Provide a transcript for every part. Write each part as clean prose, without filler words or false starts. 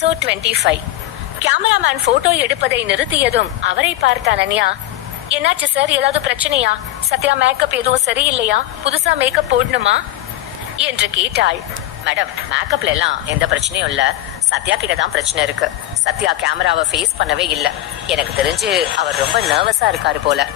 Episode 25. Cameraman photo எடுப்பதை நிறுத்தியதும் அவரை பார்த்த அனன்யா, என்னாச்சு சார், ஏதாவது பிரச்சனையா? சத்யா மேக்கப் எதுவும் சரியில்லையா? புதுசா மேக்கப் போடணுமா என்று கேட்டாள். மேடம், மேக்கப்ல எல்லாம் எந்த பிரச்சனையும் இல்ல. சத்யா கிட்ட தான் பிரச்சனை இருக்கு. சத்யா கேமராவை ஃபேஸ் பண்ணவே இல்லை. எனக்கு தெரிஞ்சு அவர் ரொம்ப நர்வஸா இருக்காரு போல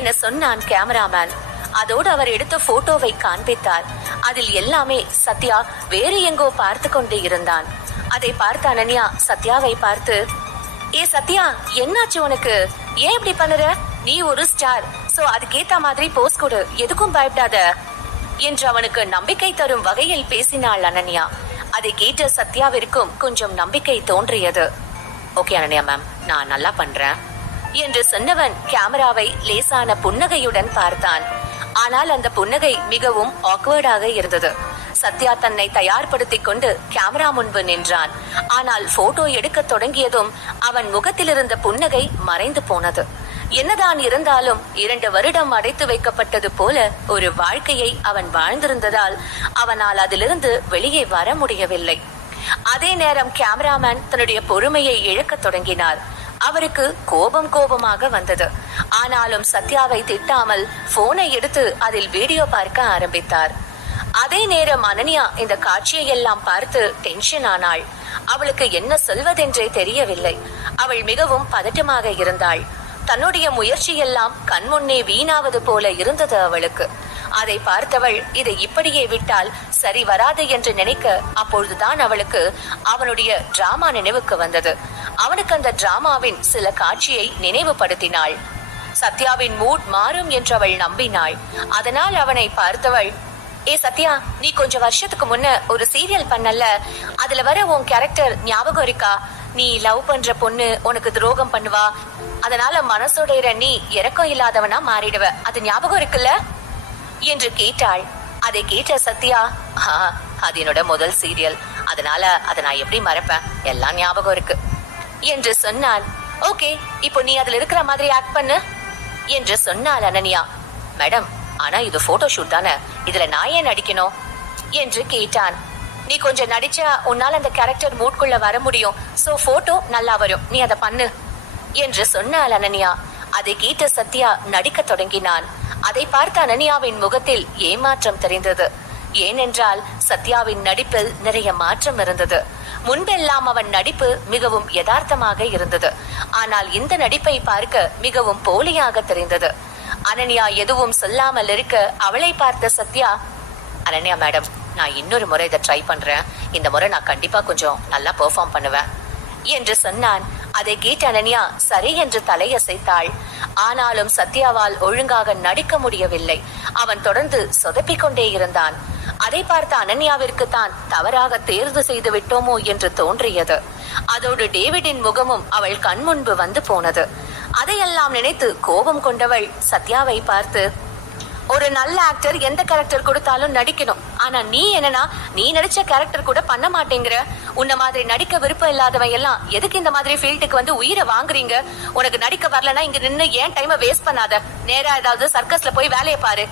என்ன சொன்னான் கேமராமேன். அதோடு அவர் எடுத்த போட்டோவை காண்பித்தார். அதில் எல்லாமே சத்யா வேறு எங்கோ பார்த்து கொண்டு இருந்தான். அதை பார்த்த அனன்யா சத்யாவை பார்த்து, ஏ சத்யா, என்னாச்சு உனக்கு? ஏன் இப்படி பண்ணுற? நீ ஒரு ஸ்டார், சோ அதுக்கேத்த மாதிரி போஸ் கொடு, எதுக்கும் பயப்படாத என்று அவனுக்கு நம்பிக்கை தரும் வகையில் பேசினாள் அனன்யா. அதை கேட்ட சத்யாவிற்கும் கொஞ்சம் நம்பிக்கை தோன்றியது. ஓகே அனன்யா மேம், நான் நல்லா பண்றேன் என்று சொன்னவன் கேமராவை லேசான புன்னகையுடன் பார்த்தான். ஆனால் அந்த புன்னகை மிகவும் ஆக்வர்டாக இருந்தது. சத்யா தன்னை தயார்படுத்திக் கொண்டு கேமரா முன்பு நின்றான். ஆனால் போட்டோ எடுக்க தொடங்கியதும் அவன் முகத்தில் இருந்த புன்னகை மறைந்து போனது. என்னதான் இருந்தாலும் 2 வருடம் அடைத்து வைக்கப்பட்டது போல ஒரு வாழ்க்கையை அவன் வாழ்ந்திருந்ததால் அவனால் அதிலிருந்து வெளியே வர முடியவில்லை. அதே நேரம் கேமராமேன் தன்னுடைய பொறுமையை இழக்க தொடங்கினார். அவருக்கு கோபமாக வந்தது. ஆனாலும் சத்யாவை திட்டாமல் போனை எடுத்து அதில் வீடியோ பார்க்க ஆரம்பித்தார். அதே நேரம் அனன்யா இந்த காட்சியை எல்லாம் பார்த்து டென்ஷன் ஆனாள். அவளுக்கு என்ன சொல்வதென்றே தெரியவில்லை. அவள் மிகவும் பதட்டமாக இருந்தாள். தன்னுடைய முயற்சியெல்லாம் கண்முன்னே வீணாவது போல இருந்தது அவளுக்கு. அதை பார்த்தவள் இதை இப்படியே விட்டால் சரி வராது என்று நினைக்க, அப்பொழுதுதான் அவளுக்கு அவனுடைய டிராமா நினைவுக்கு வந்தது. அவனுக்கு அந்த டிராமாவின் சில காட்சியை நினைவுபடுத்தினாள். சத்யாவின் மூட் மாறும் என்று அவள் நம்பினாள். அதனால் அவனை பார்த்தவள், ஏ சத்யா, நீ கொஞ்சம் வருஷத்துக்கு முன்ன ஒரு சீரியல் பண்ணல, அதுல வர உன் கேரக்டர் ஞாபகம் இருக்கா? நீ லவ் பண்ற பொண்ணு உனக்கு துரோகம் பண்ணுவா, அதனால மனசோட நீ இரக்கம் இல்லாதவனா மாறிடுவ, அது ஞாபகம் இருக்குல்ல என்று கேட்டாள். அதை கேட்ட சத்யா, அது என்னோட முதல் சீரியல், அதனால அதை நான் எப்படி மறப்பேன், எல்லாம் ஞாபகம் இருக்கு என்று சொன்னான். ஓகே, இப்போ நீ அதுல இருக்கிற மாதிரி ஆக்ட் பண்ணு என்று சொன்னாள் அனன்யா. மேடம், ஆனா இது போட்டோ ஷூட் தானே, இதுல நான் ஏன் நடிக்கணும் என்று கேட்டான். நீ கொஞ்சம் நடிச்சா உன்னால அந்த கேரக்டர் மூட்குள்ள வர முடியும், சோ போட்டோ நல்லா வரும், நீ அதை பண்ணு என்று சொன்னாள் அனன்யா. அதை கேட்ட சத்யா நடிக்க தொடங்கினான். அதை பார்த்த அனன்யாவின் முகத்தில் ஏமாற்றம் தெரிந்தது. ஏனென்றால் சத்யாவின் நடிப்பில் நிறைய மாற்றம் இருந்தது. முன்பெல்லாம் அவன் நடிப்பு மிகவும் யதார்த்தமாக இருந்தது. ஆனால் இந்த நடிப்பை பார்க்க மிகவும் போலியாக தெரிந்தது. அனன்யா எதுவும் சொல்லாமல் இருக்க அவளை பார்த்த சத்யா, அனன்யா மேடம், நான் இன்னொரு முறை இதை ட்ரை பண்றேன், இந்த முறை நான் கண்டிப்பா கொஞ்சம் நல்லா பெர்ஃபார்ம் பண்ணுவேன் என்று சொன்னான். அதை கேட்ட அனன்யா சரி என்று தலையசைத்தாள். ஆனாலும் சத்யாவால் ஒழுங்காக நடிக்க முடியவில்லை. அவன் தொடர்ந்து சொதப்பிக் கொண்டே இருந்தான். அதை பார்த்த அனன்யாவிற்கு தான் தவறாக தேர்வு செய்து விட்டோமோ என்று தோன்றியது. அதோடு டேவிடின் முகமும் அவள் கண் முன்பு வந்து போனது. அதையெல்லாம் நினைத்து கோபம் கொண்டவள் சத்யாவை பார்த்து, ஒரு நல்ல ஆக்டர் எந்த கேரக்டர் கொடுத்தாலும் நடிக்கணும், ஆனா நீ என்னன்னா நீ நடிச்ச கேரக்டர் கூட பண்ண மாட்டேங்கிற. உன்ன மாதிரி நடிக்க விருப்பம் இல்லாதவன் எல்லாம் எதுக்கு இந்த மாதிரி ஃபீல்டுக்கு வந்து உயிரை வாங்குறீங்க? உனக்கு நடிக்க வரலன்னா இங்க நின்று ஏன் டைமை வேஸ்ட் பண்ணாத, நேரா ஏதாவது சர்க்கஸ்ல போய் வேலையை பாரு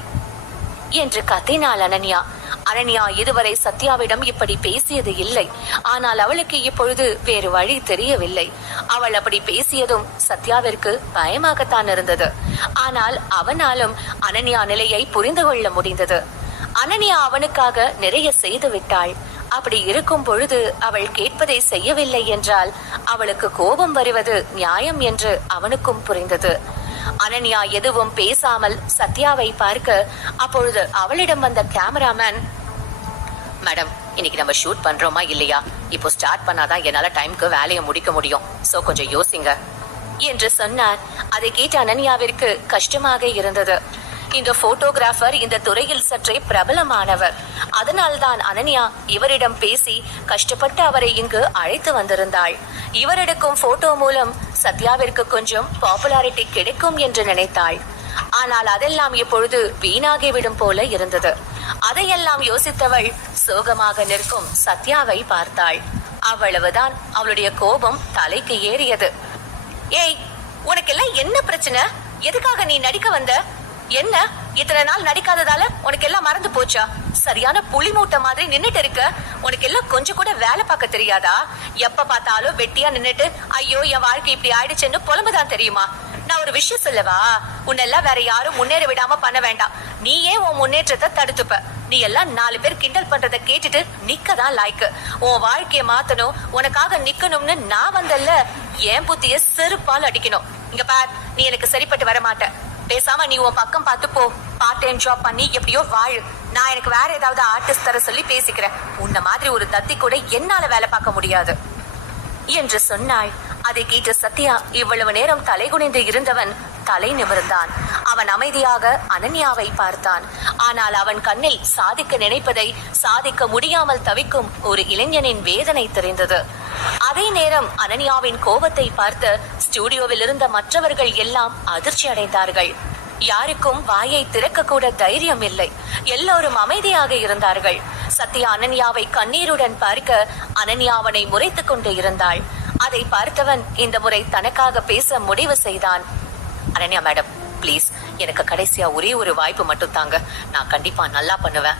என்று கத்தினாள் அனன்யா. அனன்யா இதுவரை சத்யாவிடம் இப்படி பேசியது இல்லை. ஆனால் அவளுக்கு இப்பொழுது வேறு வழி தெரியவில்லை. அவள் அப்படி பேசியதும் சத்யாவிற்கு பயமாகத்தான் இருந்தது. ஆனால் அவனாலும் அனன்யா நிலையை புரிந்து கொள்ள முடிந்தது. அனன்யா அவனுக்காக நிறைய செய்து விட்டாள். அப்படி இருக்கும் பொழுது அவள் கேட்பதை செய்யவில்லை என்றால் அவளுக்கு கோபம் வருவது நியாயம் என்று அவனுக்கும் புரிந்தது. அனன்யா எதுவும் பேசாமல் சத்யாவை பார்க்க, அப்பொழுது அவளிடம் வந்த கேமராமேன், மேடம், இன்னைக்கு நம்ம ஷூட் பண்றோமா இல்லையா? இப்போ ஸ்டார்ட் பண்ணாதான் என்னால டைம்க்கு வேலையை முடிக்க முடியும், சோ கொஞ்சம் யோசிங்க என்று சொன்னார். அதை கேட்ட அனன்யாவிற்கு கஷ்டமாக இருந்தது. இந்த போட்டோகிராஃபர் இந்த துறையில் சற்றே பிரபலமானவர். அதனால்தான் அனன்யா இவரிடம் பேசி கஷ்டப்பட்டு அவரை இங்கு அழைத்து வந்திருந்தாள். இவர் எடுக்கும் போட்டோ மூலம் சத்யாவிற்கு கொஞ்சம் பாப்புலாரிட்டி கிடைக்கும் என்று நினைத்தாள். ஆனால் அதெல்லாம் இப்பொழுது வீணாகிவிடும் போல இருந்தது. அதையெல்லாம் யோசித்தவள் சோகமாக நிற்கும் சத்யாவை பார்த்தாள். அவ்வளவுதான், அவளுடைய கோபம் தலைக்கு ஏறியது. ஏய், உனக்கெல்லாம் என்ன பிரச்சனை? எதுக்காக நீ நடிக்க வந்த? என்ன இத்தனை நாள் நடிக்காததால உனக்கு எல்லாம் மறந்து போச்சா? சரியான புலி மூட்டை மாதிரி நின்னுட்டு இருக்க. உனக்கு எல்லாம் கொஞ்சம் கூட வேலை பார்க்க தெரியாதா? எப்ப பார்த்தாலும் வெட்டியா நின்னுட்டு ஐயோ என் வாழ்க்கை இப்படி ஆயிடுச்சுன்னு புலம்புதான் தெரியுமா? நான் ஒரு விஷயம் சொல்லவா? உன்னெல்லாம் வேற யாரும் முன்னேற விடாம பண்ண வேண்டாம். நீயே உன் முன்னேற்றத்தை தடுத்துப்ப. நீ எல்லாம் 4 பேர் கிண்டல் பண்றத கேட்டுட்டு நிக்கதான் லாய்க்கு. உன் வாழ்க்கைய மாத்தணும், உனக்காக நிக்கணும்னு நான் வந்தல்ல. என் புத்திய செருப்பால் அடிக்கணும். இங்க பார், நீ எனக்கு சரிப்பட்டு வர மாட்ட. பேசாம நீ உன் பக்கம் பார்த்து போ. பார்ட் டைம் ஜாப் பண்ணி எப்படியோ வாழு. நான் எனக்கு வேற ஏதாவது ஆர்டிஸ்ட் தர சொல்லி பேசிக்கிறேன். உன்ன மாதிரி ஒரு தத்தி கூட என்னால வேலை பார்க்க முடியாது என்று சொன்னாள். அதை கேட்ட சத்யா இவ்வளவு நேரம் தலைகுனிந்து இருந்தவன் தலை நிமிர்ந்தான். அவன் அமைதியாக அனன்யாவை பார்த்தான். ஆனால் அவன் கண்ணில் சாதிக்க நினைப்பதை சாதிக்க முடியாமல் தவிக்கும் ஒரு இளைஞனின் வேதனை தெரிந்தது. அதே நேரம் அனன்யாவின் கோபத்தை பார்த்து ஸ்டுடியோவில் இருந்த மற்றவர்கள் எல்லாம் அதிர்ச்சி அடைந்தார்கள். யாருக்கும் வாயை திறக்க கூட தைரியம் இல்லை. எல்லோரும் அமைதியாக இருந்தார்கள். சத்யா அனன்யாவை கண்ணீருடன் பார்க்க அனன்யா அவனை முறைத்துக் கொண்டு இருந்தாள். அதை பார்த்தவன் இந்த முறை தனக்காக பேச முடிவு செய்தான். அனன்யா மேடம், பிளீஸ் எனக்கு கடைசியா ஒரே ஒரு வாய்ப்பு மட்டும் தாங்க. நான் கண்டிப்பா நல்லா பண்ணுவேன்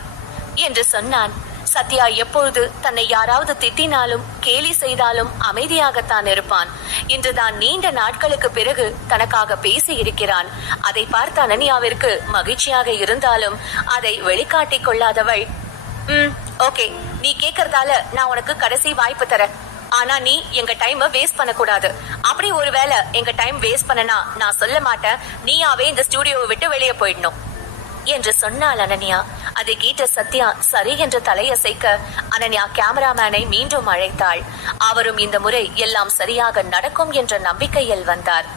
என்று சொன்னான். சத்யா எப்பொழுது தன்னை யாராவது திட்டினாலும் கேலி செய்தாலும் அமைதியாகத்தான் இருப்பான். இன்றுதான் நீண்ட நாட்களுக்கு பிறகு தனக்காக பேசி இருக்கிறான். அதை பார்த்த அனன்யாவிற்கு மகிழ்ச்சியாக இருந்தாலும் அதை வெளிக்காட்டிக் கொள்ளாதவள், ஓகே, நீ கேக்குறதால நான் உனக்கு கடைசி வாய்ப்பு தரேன். ஆனா நீ எங்க டைம் வேஸ்ட் பண்ண கூடாது. அப்படி ஒருவேளை எங்க டைம் வேஸ்ட் பண்ணனா நான் சொல்ல மாட்டேன். நீயாவே இந்த ஸ்டுடியோவை விட்டு வெளியே போயிடணும் என்று சொன்னாள் அனன்யா. அதை கேட்ட சத்யா சரி என்று தலையசைக்க அனன்யா கேமராமேனை மீண்டும் அழைத்தாள். அவரும் இந்த முறை எல்லாம் சரியாக நடக்கும் என்ற நம்பிக்கையில் வந்தார்.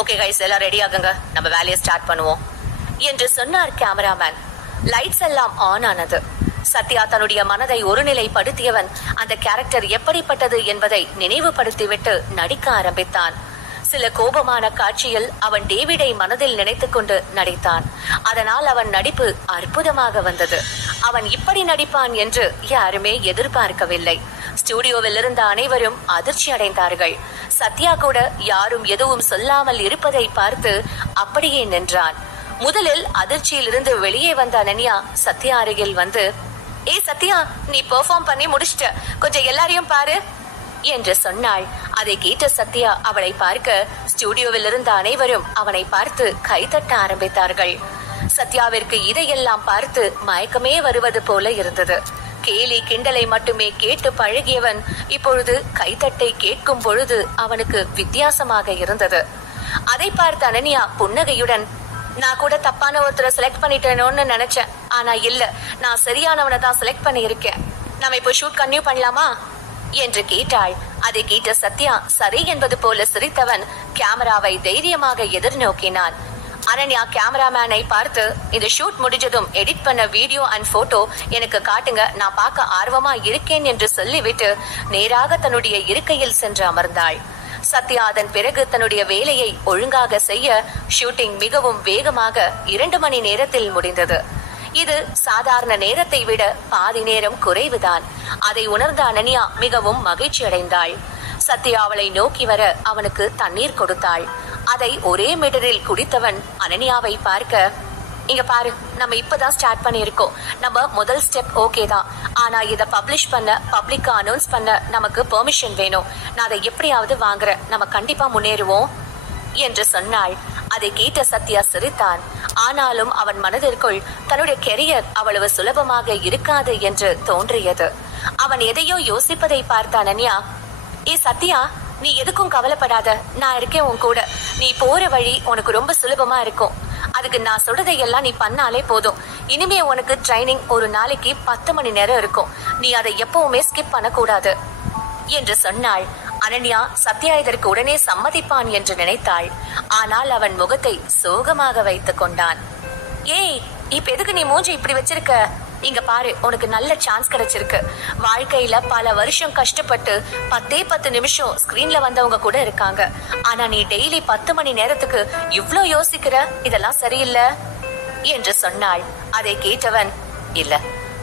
ஓகே கைஸ், எல்லாம் ரெடி ஆகுங்க, நம்ம வேலையை ஸ்டார்ட் பண்ணுவோம் என்று சொன்னார் கேமராமேன். லைட்ஸ் எல்லாம் ஆன் ஆனது. சத்யா தன்னுடைய மனதை ஒருநிலைப்படுத்தியவன் அந்த கேரக்டர் எப்படிப்பட்டது என்பதை நினைவுபடுத்திவிட்டு நடிக்க ஆரம்பித்தான். சில கோபமான காட்சியில் அவன் டேவிடை மனதில் நினைத்துக் கொண்டு நடித்தான். அதனால் அவன் நடிப்பு அற்புதமாக வந்தது. அவன் இப்படி நடிப்பான் என்று யாருமே எதிர்பார்க்கவில்லை. ஸ்டுடியோவில் இருந்த அனைவரும் அதிர்ச்சி அடைந்தார்கள். சத்யா கூட யாரும் எதுவும் சொல்லாமல் இருப்பதை பார்த்து அப்படியே நின்றான். முதலில் அதிர்ச்சியில் இருந்து வெளியே வந்த அனன்யா சத்யா அருகில் வந்து, ஏய் சத்யா, நீ பெர்ஃபார்ம் பண்ணி முடிச்சிட்ட, கொஞ்சம் எல்லாரையும் பாரு என்று சொன்னாள். அதை கேட்ட சத்யா அவளை பார்க்க ஸ்டுடியோவில் இருந்த அனைவரும் அவனை பார்த்து கைதட்ட ஆரம்பித்தார்கள். சத்யாவிற்கு இதையெல்லாம் பார்த்து மயக்கமே வருவது போல இருந்தது. கேலி கிண்டலை மட்டுமே கேட்டு பழகியவன் இப்பொழுது கைதட்டை கேட்கும் பொழுது அவனுக்கு வித்தியாசமாக இருந்தது. அதை பார்த்த அனன்யா புன்னகையுடன், நான் கூட தப்பான ஒருத்தரை செலக்ட் பண்ணிட்டேனோன்னு நினைச்சேன். ஆனா இல்ல, நான் சரியானவனை தான் செலக்ட் பண்ணி இருக்கேன். நம்ம இப்போ ஷூட் கன்டினியூ பண்ணலாமா என்று கேட்டாள். அதை கேட்ட சத்யா சரி என்பது போல சிரித்தவன் கேமராவை தைரியமாக எதிர்நோக்கினான். அனன்யா கேமராமேனை பார்த்து, இந்த ஷூட் முடிஞ்சதும் எடிட் பண்ண வீடியோ அண்ட் போட்டோ எனக்கு காட்டுங்க, நான் பார்க்க ஆர்வமா இருக்கேன் என்று சொல்லிவிட்டு நேராக தன்னுடைய இருக்கையில் சென்று அமர்ந்தாள். சத்யா அதன் பிறகு தன்னுடைய வேலையை ஒழுங்காக செய்ய ஷூட்டிங் மிகவும் வேகமாக 2 மணி நேரத்தில் முடிந்தது. இது சாதாரண நேரத்தை விட பாதி நேரம் குறைவுதான். அதை உணர்ந்த அனன்யா மிகவும் மகிழ்ச்சி அடைந்தாள். சத்யா அவளை நோக்கி வர அவனுக்கு தண்ணீர் கொடுத்தாள். அதை ஒரே மீட்டரில் குடித்தவன் அனன்யாவை பார்க்க, இங்க பாரு, நம்ம இப்பதான் ஸ்டார்ட் பண்ணியிருக்கோம். நம்ம முதல் ஸ்டெப் ஓகே தான். ஆனா இதை பப்ளிஷ் பண்ண, பப்ளிக்கு அனௌன்ஸ் பண்ண நமக்கு பெர்மிஷன் வேணும். நான் அதை எப்படியாவது வாங்குறேன். நம்ம கண்டிப்பா முன்னேறுவோம் என்று சொன்னாள். அதை கேட்ட சத்யா சிரித்தான். ஆனாலும் அவன் மனதிற்குள் தன்னுடைய கெரியர் அவ்வளவு சுலபமாக இருக்காது என்று தோன்றியது. அவன் எதையோ யோசிப்பதை பார்த்த அனன்யா, ஏ சத்யா, நீ எதுக்கும் கவலைப்படாத, நான் இருக்கேன் உன் கூட. நீ போற வழி உனக்கு ரொம்ப சுலபமா இருக்கும். அதுக்கு நான் சொல்றதை எல்லாம் நீ பண்ணாலே போதும். இனிமே உனக்கு ட்ரைனிங் ஒரு நாளைக்கு 10 மணி நேரம் இருக்கும். நீ அதை எப்பவுமே ஸ்கிப் பண்ணக்கூடாது என்று சொன்னாள். அனன்யா சத்யா இதற்கு உடனே சம்மதிப்பான் என்று நினைத்தாள். ஆனால் அவன் முகத்தை சோகமாக வைத்துக் கொண்டான். ஏய், இப்ப எதுக்கு நீ மூஞ்சி இப்படி வச்சிருக்க? இங்க பாரு, உனக்கு நல்ல சான்ஸ் கிடைச்சிருக்கு. வாழ்க்கையில பல வருஷம் கஷ்டப்பட்டு 10 நிமிஷம் ஸ்கிரீன்ல வந்தவங்க கூட இருக்காங்க. ஆனா நீ டெய்லி 10 மணி நேரத்துக்கு இவ்ளோ யோசிக்கிற, இதெல்லாம் சரியில்லை என்று சொன்னாள். அதை கேட்டவன், இல்ல,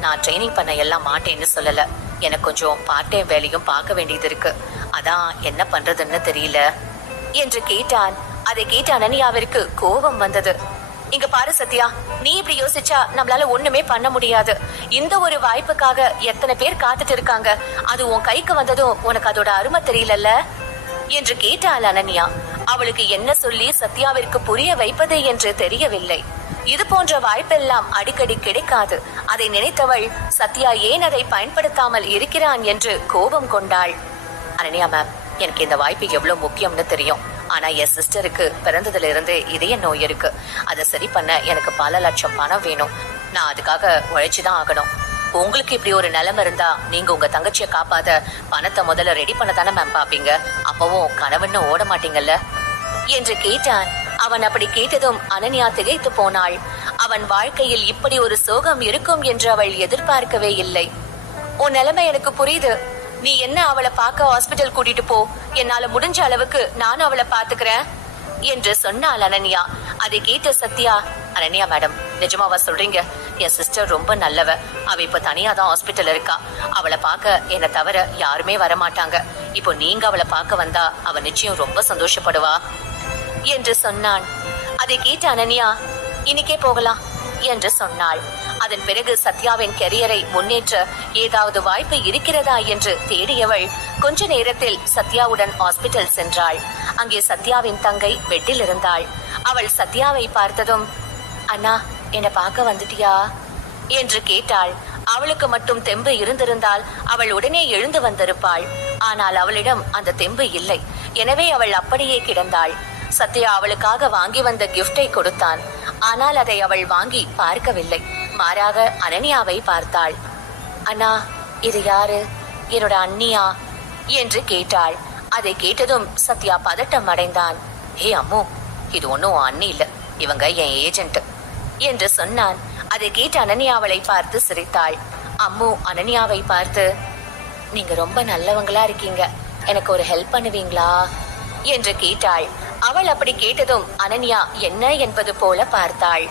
நான் ட்ரைனிங் பண்ண எல்லாம் மாட்டேன்னு சொல்லல. எனக்கு கொஞ்சம் பார்ட் டைம் வேலையும் பார்க்க வேண்டியது இருக்கு. அதான் என்ன பண்றதுன்னு தெரியல என்று கேட்டான். அதை கேட்ட அனன்யாவிற்கு கோபம் வந்தது. இங்க பாரு சத்யா, நீ இப்படி யோசிச்சா நம்மளால ஒண்ணுமே பண்ண முடியாது. இந்த ஒரு வாய்ப்புக்காக எத்தனை பேர் காத்துட்டு இருக்காங்க. அது உன் கைக்கு வந்ததும் உனக்கு அதோட அருமை தெரியலல்ல என்று கேட்டாள் அனன்யா. அவளுக்கு என்ன சொல்லி சத்யாவிற்கு புரிய வைப்பது என்று தெரியவில்லை. இது போன்ற வாய்ப்பெல்லாம் அடிக்கடி கிடைக்காது. அதை நினைத்தவள் சத்யா ஏன் அதை பயன்படுத்தாமல் இருக்கிறான் என்று கோபம் கொண்டாள். அனன்யா மேம், எனக்கு இந்த வாய்ப்பு எவ்வளவு முக்கியம்னு தெரியும். ஆனா என் சிஸ்டருக்கு பிறந்ததுல இருந்து இதய நோய் இருக்கு. அதை சரி பண்ண எனக்கு பல லட்சம் பணம் வேணும். நான் அதுக்காக உழைச்சுதான் ஆகணும். உங்களுக்கு இப்படி ஒரு நிலைமை இருந்தா நீங்க உங்க தங்கச்சியை காப்பாத பணத்தை முதல்ல ரெடி பண்ண தானே மேம் பாப்பீங்க. அப்பவும் கனவுன்னு ஓட மாட்டீங்கல்ல என்று கேட்டான். அவன் அப்படி கேட்டதும் அனன்யா திகைத்து போனாள். அவன் வாழ்க்கையில் இப்படி ஒரு சோகம் இருக்கும் என்று அவள் எதிர்பார்க்கவே இல்லை. உன் நிலைமை எனக்கு புரியுது. நீ என்ன அவளை பார்க்க ஹாஸ்பிட்டல் கூட்டிட்டு போ. என்னால முடிஞ்ச அளவுக்கு நானும் அவளை பாத்துக்கிறேன் என்று சொன்னாள் அனன்யா. அதை கேட்ட சத்யா, அனன்யா மேடம், நிஜமாவா சொல்றீங்க? என் சிஸ்டர் ரொம்ப நல்லவ. அவ இப்ப தனியா தான் ஹாஸ்பிட்டல் இருக்கா. அவளை பார்க்க என்னை தவிர யாருமே வரமாட்டாங்க. இப்போ நீங்க அவளை பார்க்க வந்தா அவ நிச்சயம் ரொம்ப சந்தோஷப்படுவா என்று சொன்னான். அதை கேட்ட அனன்யா, இன்னைக்கே போகலாம் என்று சொன்னாள். அதன் பிறகு சத்யாவின் கெரியரை முன்னேற்ற ஏதாவது வாய்ப்பு இருக்கிறதா என்று தேடியவள் கொஞ்ச நேரத்தில் சத்யாவுடன் ஹாஸ்பிட்டல் சென்றாள். அங்கே சத்யாவின் தங்கை பெட்டில் இருந்தாள். அவள் சத்யாவை பார்த்ததும், அண்ணா, என்னை பார்க்க வந்துட்டியா என்று கேட்டாள். அவளுக்கு மட்டும் தெம்பு இருந்திருந்தால் அவள் உடனே எழுந்து வந்திருப்பாள். ஆனால் அவளிடம் அந்த தெம்பு இல்லை. எனவே அவள் அப்படியே கிடந்தாள். சத்யா அவளுக்காக வாங்கி வந்த கிஃப்டை கொடுத்தான். ஆனால் அதை அவள் வாங்கி பார்க்கவில்லை. மாறாக அனன்யாவை பார்த்தாள். அண்ணா, இது யாரு? என்னோட அண்ணியா என்று கேட்டாள். அதை கேட்டதும் சத்யா பதட்டம் அடைந்தான். ஹே அம்மு, இது ஒன்னும் அண்ணி இல்ல, இவங்க என் ஏஜென்ட் என்று சொன்னான். அதை கேட்டு அனன்யா அவளை பார்த்து சிரித்தாள். அம்மு அனன்யாவை பார்த்து, நீங்க ரொம்ப நல்லவங்களா இருக்கீங்க, எனக்கு ஒரு ஹெல்ப் பண்ணுவீங்களா என்று கேட்டாள். அவள் அப்படி கேட்டதும் அனன்யா என்ன என்பது போல பார்த்தாள்.